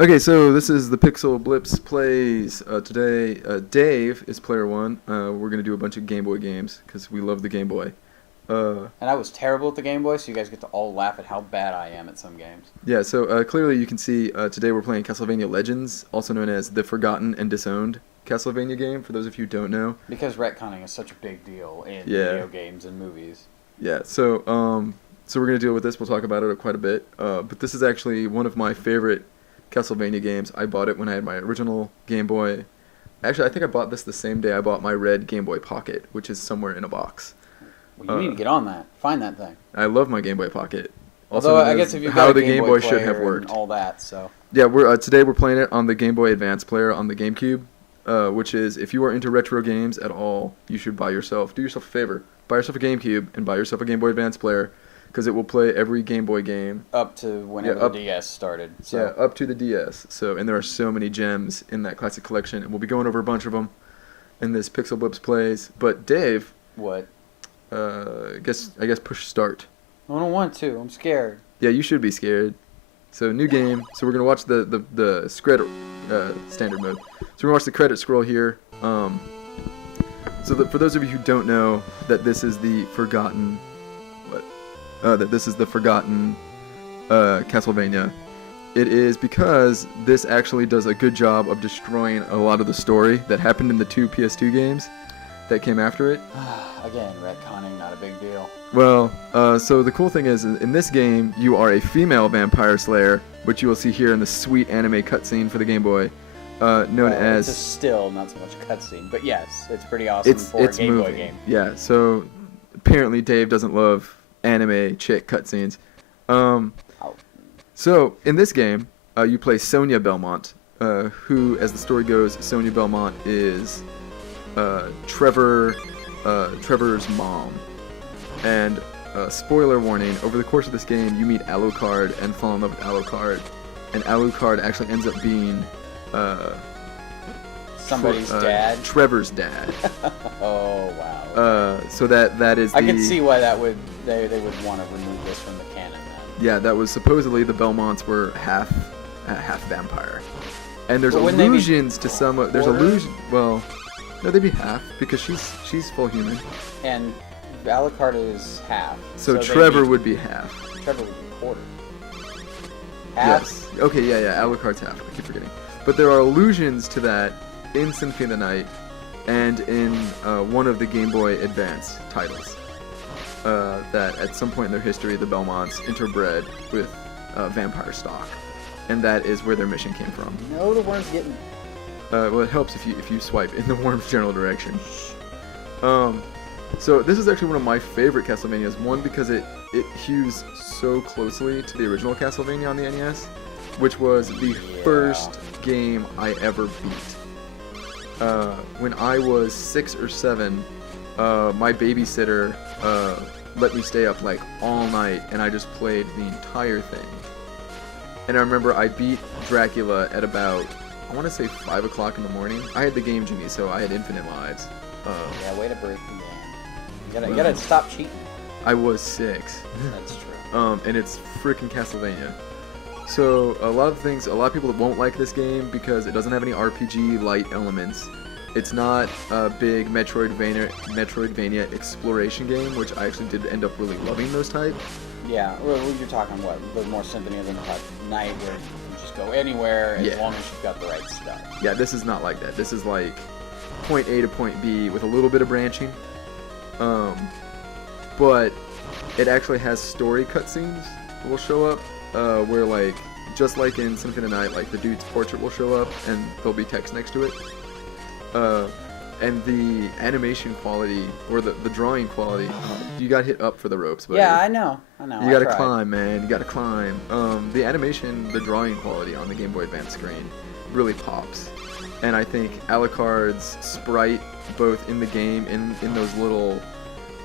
Okay, so this is the PixelBlips plays. Today, Dave is player one. We're going to do a bunch of Game Boy games because we love the Game Boy. And I was terrible at the Game Boy, so you guys get to all laugh at how bad I am at some games. Yeah, so clearly you can see today we're playing Castlevania Legends, also known as the Forgotten and Disowned Castlevania game, for those of you who don't know. Because retconning is such a big deal in video games and movies. Yeah, so we're going to deal with this. We'll talk about it quite a bit. But this is actually one of my favorite Castlevania games. I bought it when I had my original Game Boy. Actually, I think I bought this the same day I bought my red Game Boy Pocket, which is somewhere in a box. Well, you need to get on that. Find that thing. I love my Game Boy Pocket. Also, I guess if you've got how a the Game Boy Boy should have player worked. and all that, so. Yeah, today we're playing it on the Game Boy Advance player on the GameCube, which is, if you are into retro games at all, you should do yourself a favor. Buy yourself a GameCube and buy yourself a Game Boy Advance player, because it will play every Game Boy game. Up to whenever the DS started. So. Yeah, up to the DS. So, and there are so many gems in that classic collection, and we'll be going over a bunch of them in this PixelBlips plays. But Dave... What? I guess push start. I don't want to. I'm scared. Yeah, you should be scared. So new game. So we're gonna watch the standard mode. So we're gonna watch the credit scroll here. For those of you who don't know, that this is the forgotten Castlevania. It is because this actually does a good job of destroying a lot of the story that happened in the two PS2 games that came after it. Again, retconning, not a big deal. Well, so the cool thing is, in this game, you are a female vampire slayer, which you will see here in the sweet anime cutscene for the Game Boy, known as... It's still not so much a cutscene, but yes, it's pretty awesome for a Game Boy game. Yeah, so apparently Dave doesn't love anime chick cutscenes. So, in this game, you play Sonia Belmont, who, as the story goes, Sonia Belmont is Trevor's mom. And spoiler warning, over the course of this game, you meet Alucard and fall in love with Alucard. And Alucard actually ends up being somebody's dad? Trevor's dad. Oh, wow. So that is I can see why they would want to remove this from the canon then. Yeah, that was supposedly the Belmonts were half vampire. And there's allusions to some... There's allusion... Well... No, they'd be half, because she's full human. And Alucard is half. So Trevor would be half. Trevor would be quarter. Half? Yes. Okay, yeah, Alucard's half. I keep forgetting. But there are allusions to that in Symphony of the Night and in one of the Game Boy Advance titles. That at some point in their history, the Belmonts interbred with vampire stock. And that is where their mission came from. No, the worm's getting... Well, it helps if you swipe in the worm's general direction. So this is actually one of my favorite Castlevanias. One, because it hews so closely to the original Castlevania on the NES, which was the first game I ever beat. When I was 6 or 7, my babysitter let me stay up like all night, and I just played the entire thing. And I remember I beat Dracula at about, I want to say 5 o'clock in the morning. I had the Game Genie, so I had infinite lives. Yeah, way to break the game. You gotta stop cheating. I was 6. That's true. And it's freaking Castlevania. So a lot of people won't like this game because it doesn't have any RPG-light elements. It's not a big Metroidvania exploration game, which I actually did end up really loving those types. Yeah, well, you're talking the more Symphony of the Night, where you can just go anywhere as long as you've got the right stuff. Yeah, this is not like that. This is like point A to point B with a little bit of branching. But it actually has story cutscenes that will show up, where like, just like in Symphony of the Night, like the dude's portrait will show up and there'll be text next to it. And the animation quality, or the drawing quality, you got hit up for the ropes, buddy. Yeah, I know. You gotta climb, man. You gotta climb. The animation, the drawing quality on the Game Boy Advance screen really pops. And I think Alucard's sprite, both in the game and in those little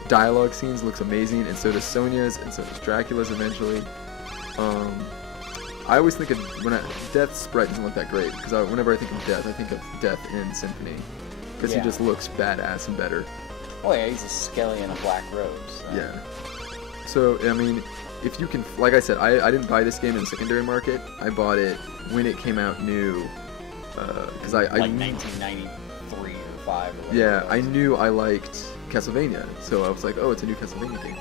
dialogue scenes, looks amazing, and so does Sonia's, and so does Dracula's eventually. I always think of Death's sprite doesn't look that great, because whenever I think of Death in Symphony, because he just looks badass and better. Oh yeah, he's a skelly in a black robe. So. Yeah. So I mean, if you can, like I said, I didn't buy this game in the secondary market. I bought it when it came out new, because like 1993 or 5 or whatever. Yeah, I knew I liked Castlevania, so I was like, oh, it's a new Castlevania game.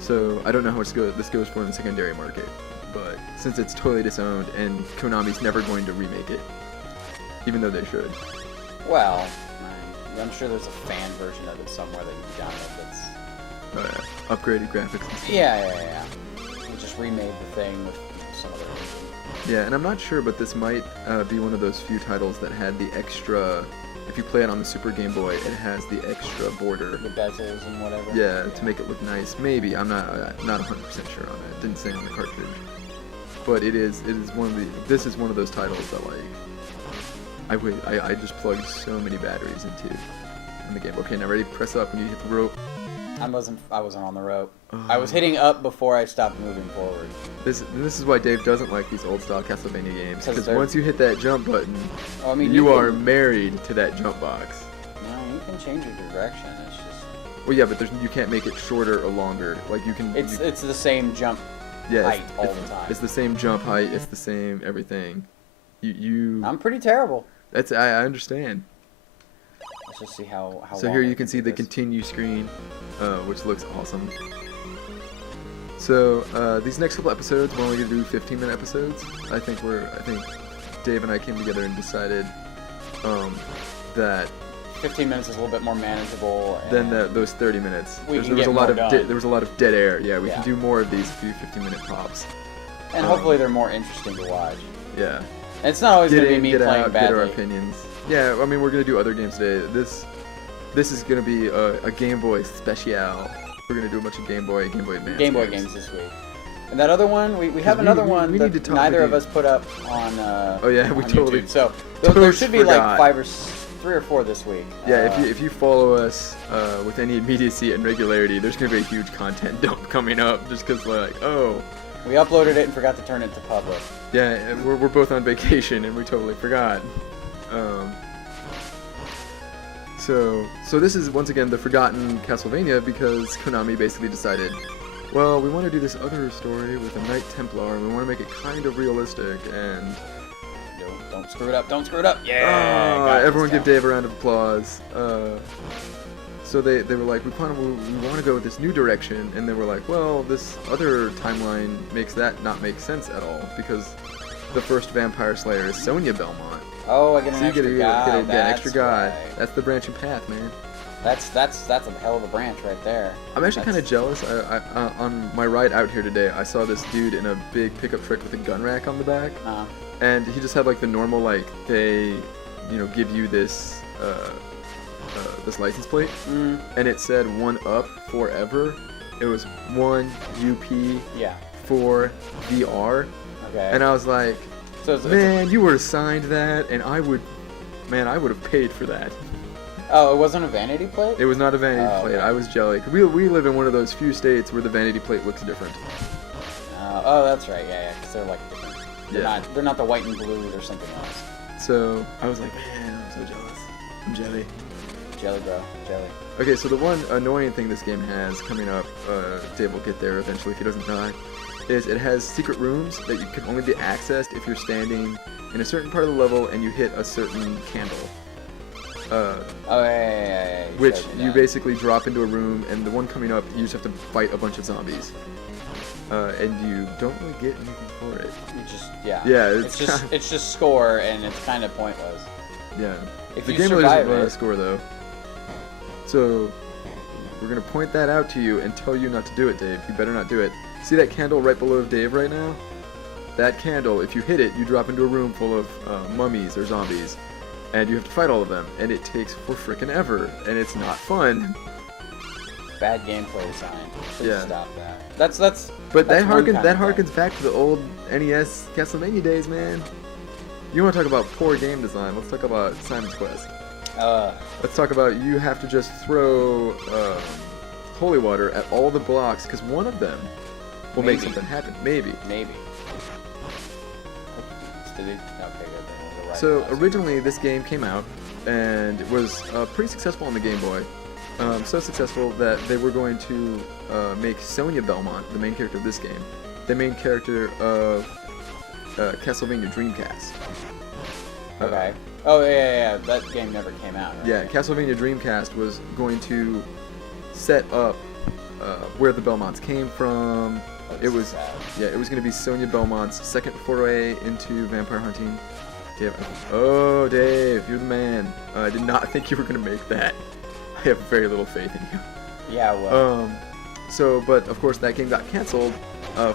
So I don't know how much this goes for in the secondary market, but since it's totally disowned and Konami's never going to remake it, even though they should. Well, I'm sure there's a fan version of it somewhere that you can download that's... upgraded graphics and stuff. Yeah. We just remade the thing with some other reason. Yeah, and I'm not sure, but this might be one of those few titles that had the extra... If you play it on the Super Game Boy, it has the extra border. The bezels and whatever. Yeah, to make it look nice. Maybe. I'm not 100% sure on it. It didn't say on the cartridge. But it is one of the... This is one of those titles that, like... I just plugged so many batteries into in the game. Okay, now ready? Press up when you hit the rope. I wasn't on the rope. I was hitting up before I stopped moving forward. This is why Dave doesn't like these old style Castlevania games, because once you hit that jump button, you are married to that jump box. No, you can change your direction. It's just... Well, yeah, but you can't make it shorter or longer. Like you can. It's the same jump height all the time. It's the same jump height. It's the same everything. I'm pretty terrible. I understand. Let's just see how. So here you can see the continue screen, which looks awesome. So these next couple episodes, we're only gonna do 15-minute episodes. I think Dave and I came together and decided that 15 minutes is a little bit more manageable than those 30 minutes. There was a lot of dead air. Yeah, we can do more of these few 15-minute pops. And hopefully they're more interesting to watch. Yeah. And it's not always going to be me playing badly. Get our opinions. Yeah, I mean, we're going to do other games today. This is going to be a Game Boy special. We're going to do a bunch of Game Boy Advance games this week. And that other one, we have another one that neither of us put up on oh yeah, we totally YouTube. So there should be like 3 or 4 this week. Yeah, if you follow us with any immediacy and regularity, there's going to be a huge content dump coming up just because we're like, oh... We uploaded it and forgot to turn it to public. Yeah, we're both on vacation and we totally forgot. So this is once again the forgotten Castlevania because Konami basically decided, well, we want to do this other story with a Knight Templar and we want to make it kind of realistic and... Don't screw it up, don't screw it up! Yeah! Everyone give Dave a round of applause. So they were like, we want to go with this new direction, and they were like, well, this other timeline makes that not make sense at all, because the first Vampire Slayer is Sonya Belmont. Oh, I get an extra guy. Get an extra guy. Right. That's the branching path, man. That's a hell of a branch right there. I'm actually kind of jealous. On my ride out here today, I saw this dude in a big pickup truck with a gun rack on the back, and he just had like the normal they, give you this. This license plate, and it said 1UP forever. It was 1 UP 4 VR. Okay. And I was like, man, you would have signed that, and I would have paid for that. Oh, it wasn't a vanity plate? It was not a vanity plate. Okay. I was jelly. We live in one of those few states where the vanity plate looks different. Oh, that's right. Yeah, because they're like different. They're not the white and blue or something else. So I was like, man, I'm so jealous. I'm jelly. Jelly, bro. Jelly. Okay, so the one annoying thing this game has coming up, Dave will get there eventually if he doesn't die, is it has secret rooms that you can only be accessed if you're standing in a certain part of the level and you hit a certain candle. Which you basically drop into a room, and the one coming up, you just have to fight a bunch of zombies. And you don't really get anything for it. It's just score, and it's kind of pointless. Yeah. The game really doesn't run a score, though. So, we're going to point that out to you and tell you not to do it, Dave. You better not do it. See that candle right below Dave right now? That candle, if you hit it, you drop into a room full of mummies or zombies. And you have to fight all of them. And it takes for frickin' ever. And it's not fun. Bad gameplay design. Stop that. That's But that harkens back to the old NES Castlevania days, man. You want to talk about poor game design? Let's talk about Simon's Quest. Let's talk about you have to just throw holy water at all the blocks because one of them will make something happen. Maybe. So originally this game came out and it was pretty successful on the Game Boy. So successful that they were going to make Sonia Belmont, the main character of this game, the main character of Castlevania Dreamcast. Okay. Oh, yeah. That game never came out, right? Yeah, Castlevania Dreamcast was going to set up where the Belmonts came from. It was going to be Sonia Belmont's second foray into vampire hunting. Oh, Dave, you're the man. I did not think you were going to make that. I have very little faith in you. Yeah, well. But of course that game got canceled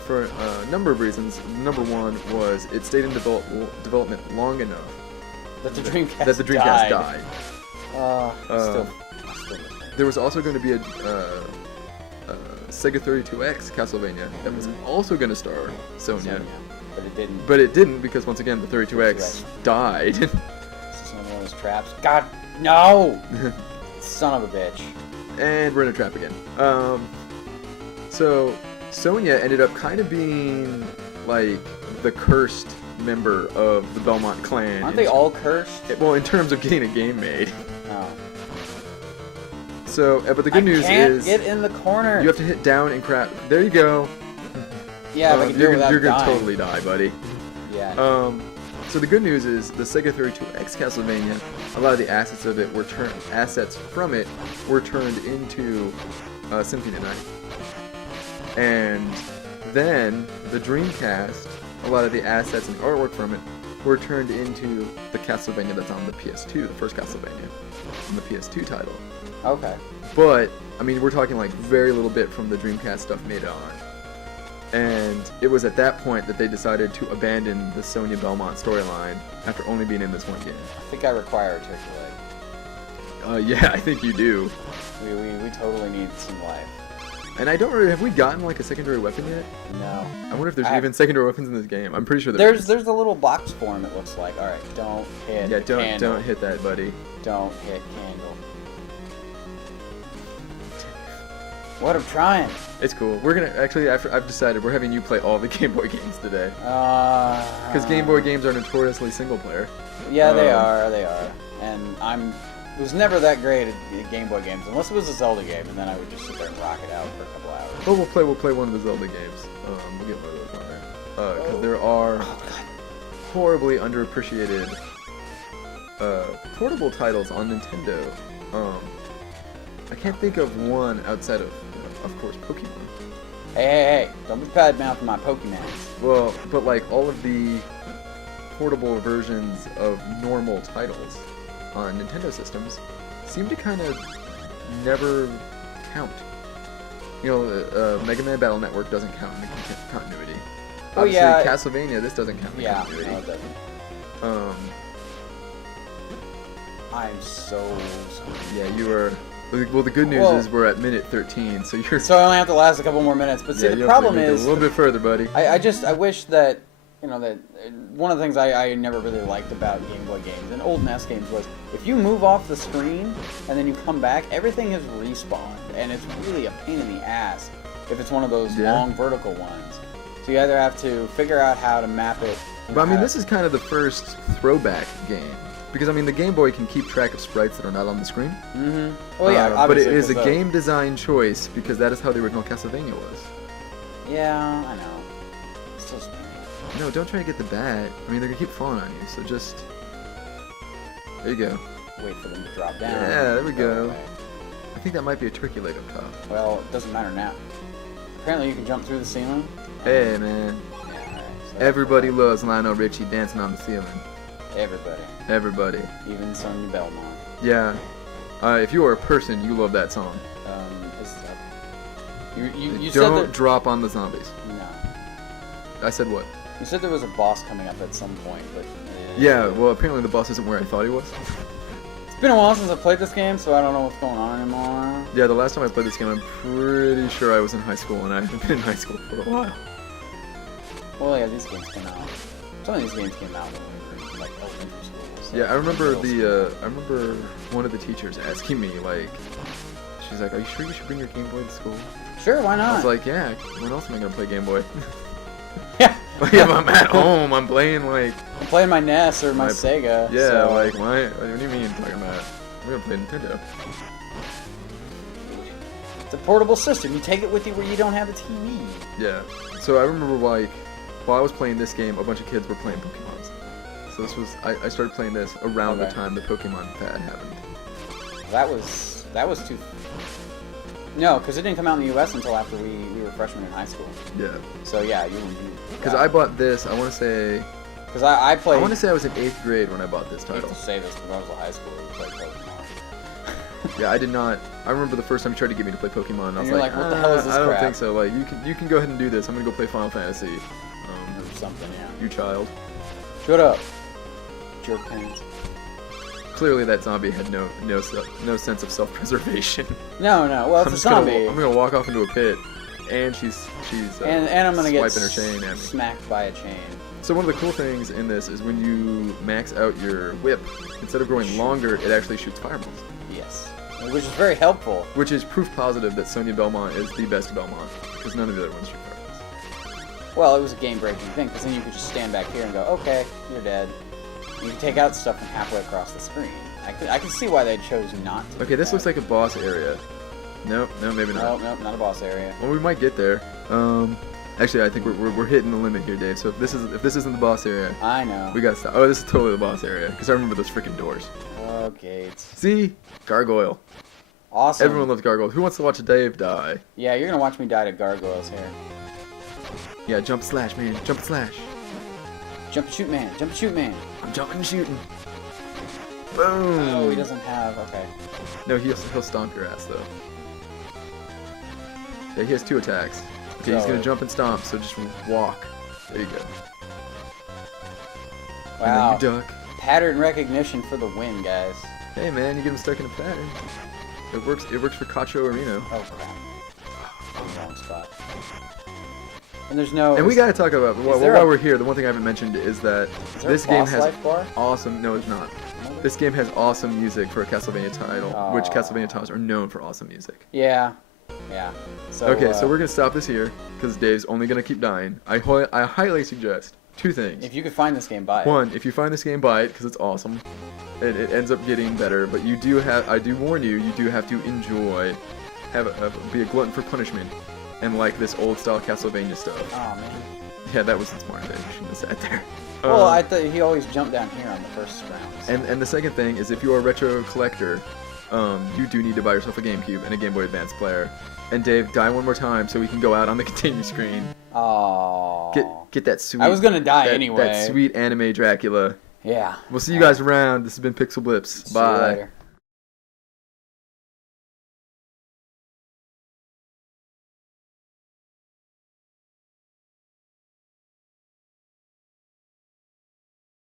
for a number of reasons. Number one was it stayed in development long enough that the Dreamcast died. Still. There was also going to be a Sega 32X Castlevania that was also going to star Sonia. But it didn't. But it didn't because once again the 32X died. This is one of those traps. God, no! Son of a bitch. And we're in a trap again. So Sonia ended up kind of being like the cursed member of the Belmont clan. Aren't they all cursed? Well, in terms of getting a game made. Oh. So, but the good news is get in the corner. You have to hit down and crap. There you go. Yeah, but you're gonna totally die, buddy. Yeah. So the good news is the Sega 32X Castlevania, a lot of the assets of it were turned into Symphony of the Night. And then the Dreamcast, a lot of the assets and artwork from it were turned into the Castlevania that's on the PS2, the first Castlevania, on the PS2 title. Okay. But I mean, we're talking like very little bit from the Dreamcast stuff made on. And it was at that point that they decided to abandon the Sonia Belmont storyline after only being in this one game. I think I require a turkey leg. Yeah, I think you do. We totally need some life. And I don't really... Have we gotten like a secondary weapon yet? No. I wonder if there's even secondary weapons in this game. I'm pretty sure there's a little box form, it looks like. Alright, don't hit candle. Don't hit that, buddy. Don't hit candle. What? I'm trying. It's cool. We're gonna... Actually, I've decided we're having you play all the Game Boy games today. Because Game Boy games are notoriously single player. Yeah, they are. And I was never that great at Game Boy games, unless it was a Zelda game, and then I would just sit there and rock it out for a couple hours. Well, we'll play one of the Zelda games. We'll get one of those on there. Because there are horribly underappreciated portable titles on Nintendo. I can't think of one outside of course, Pokemon. Hey, don't be bad-mouthing my Pokemon. Well, but like all of the portable versions of normal titles on Nintendo systems seem to kind of never count. You know, Mega Man Battle Network doesn't count in the continuity. Oh yeah. Castlevania, this doesn't count in the continuity. No, it doesn't. I'm so yeah, you are. Well, the good news is we're at minute 13, so you're. So I only have to last a couple more minutes. But see, the problem is a little bit further, buddy. I wish that that one of the things I never really liked about Game Boy games and old NES games was if you move off the screen and then you come back, everything is respawned, and it's really a pain in the ass if it's one of those long vertical ones. So you either have to figure out how to map it. But I mean, this is kind of the first throwback game. Because, I mean, the Game Boy can keep track of sprites that are not on the screen. Mm-hmm. Well, yeah, but it is a game design choice because that is how the original Castlevania was. Yeah, I know. It's still spinning. No, don't try to get the bat. I mean, they're going to keep falling on you, so just... There you go. Wait for them to drop down. Yeah, there we go. I think that might be a turkey leg up top. Well, it doesn't matter now. Apparently you can jump through the ceiling. Hey, man. Yeah, alright. So everybody loves Lionel Richie dancing on the ceiling. Everybody. Even Sonia Belmont. Yeah. If you are a person, you love that song. You said don't drop on the zombies. No. I said what? You said there was a boss coming up at some point, but... Yeah, well, apparently the boss isn't where I thought he was. It's been a while since I played this game, so I don't know what's going on anymore. Yeah, the last time I played this game, I'm pretty sure I was in high school, and I haven't been in high school for a while. Well, yeah, these games came out. Some of these games came out when we were like elementary school. So yeah, I remember one of the teachers asking me, like, she's like, "Are you sure you should bring your Game Boy to school?" Sure, why not? I was like, "Yeah, when else am I gonna play Game Boy?" Yeah. Like, if I'm at home, I'm playing I'm playing my NES or my Sega. Yeah, so. like what do you mean? Talking about? We're gonna play Nintendo. It's a portable system. You take it with you where you don't have a TV. Yeah. So I remember like while I was playing this game, a bunch of kids were playing Pokemon. So this was I started playing this around the time the Pokemon fad happened. That was too. No, because it didn't come out in the U.S. until after we were freshmen in high school. Yeah. So yeah, you. Because I bought this. I want to say. Because I played. I want to say I was in 8th grade when I bought this title. I have to say this because I was in high school. We played Pokemon. Yeah, I did not. I remember the first time you tried to get me to play Pokemon, and I was you're like, what the hell is this I don't crap? think so. Like, you can go ahead and do this. I'm gonna go play Final Fantasy. Or something, yeah. You child. Shut up. Jerk pants. Clearly, that zombie had no sense of self-preservation. No. Well, it's a zombie. I'm gonna walk off into a pit, and she's and I'm gonna get swiping her chain at me. smacked by a chain. So one of the cool things in this is when you max out your whip, instead of growing longer, it actually shoots fireballs. Yes. Which is very helpful. Which is proof positive that Sonya Belmont is the best Belmont, because none of the other ones shoot fireballs. Well, it was a game-breaking thing, because then you could just stand back here and go, okay, you're dead. And you can take out stuff from halfway across the screen. I can see why they chose not to. Okay, this looks like a boss area. Nope, no, maybe not. Nope, not a boss area. Well, we might get there. Actually, I think we're hitting the limit here, Dave. So if this isn't the boss area, I know. we gotta stop. Oh, this is totally the boss area, because I remember those freaking doors. Okay. See, gargoyle. Awesome. Everyone loves gargoyles. Who wants to watch Dave die? Yeah, you're gonna watch me die to gargoyles here. Yeah, jump slash, man. Jump slash. Jump and shoot, man. Jump and shoot, man. I'm jumping and shooting. Boom. Oh, he doesn't have. Okay. No, he'll stomp your ass though. Yeah, he has 2 attacks. Okay, he's gonna jump and stomp. So just walk. There you go. Wow. And then you duck. Pattern recognition for the win, guys. Hey man, you get him stuck in a pattern. It works for Cacho or Reno. Oh crap. Wrong spot. And there's no. And we gotta talk about while we're here. The one thing I haven't mentioned is that this game has life bar? awesome. No, it's not. This game has awesome music for a Castlevania title, which Castlevania titles are known for awesome music. Yeah. Yeah. So, okay, so we're gonna stop this here because Dave's only gonna keep dying. I highly suggest 2 things. If you could find this game, buy it. 1, if you find this game, buy it because it's awesome. It ends up getting better, but you do have. I do warn you, you do have to enjoy, be a glutton for punishment, and like this old style Castlevania stuff. Oh man. Yeah, that wasn't smart. Dave. You shouldn't have sat there. Well, I thought he always jumped down here on the first round. And the second thing is, if you are a retro collector, you do need to buy yourself a GameCube and a Game Boy Advance player. And Dave, die one more time so we can go out on the continue screen. Oh. Get that sweet. I was gonna die anyway. That sweet anime Dracula. Yeah. We'll see you guys around. This has been PixelBlips. Bye. See you later.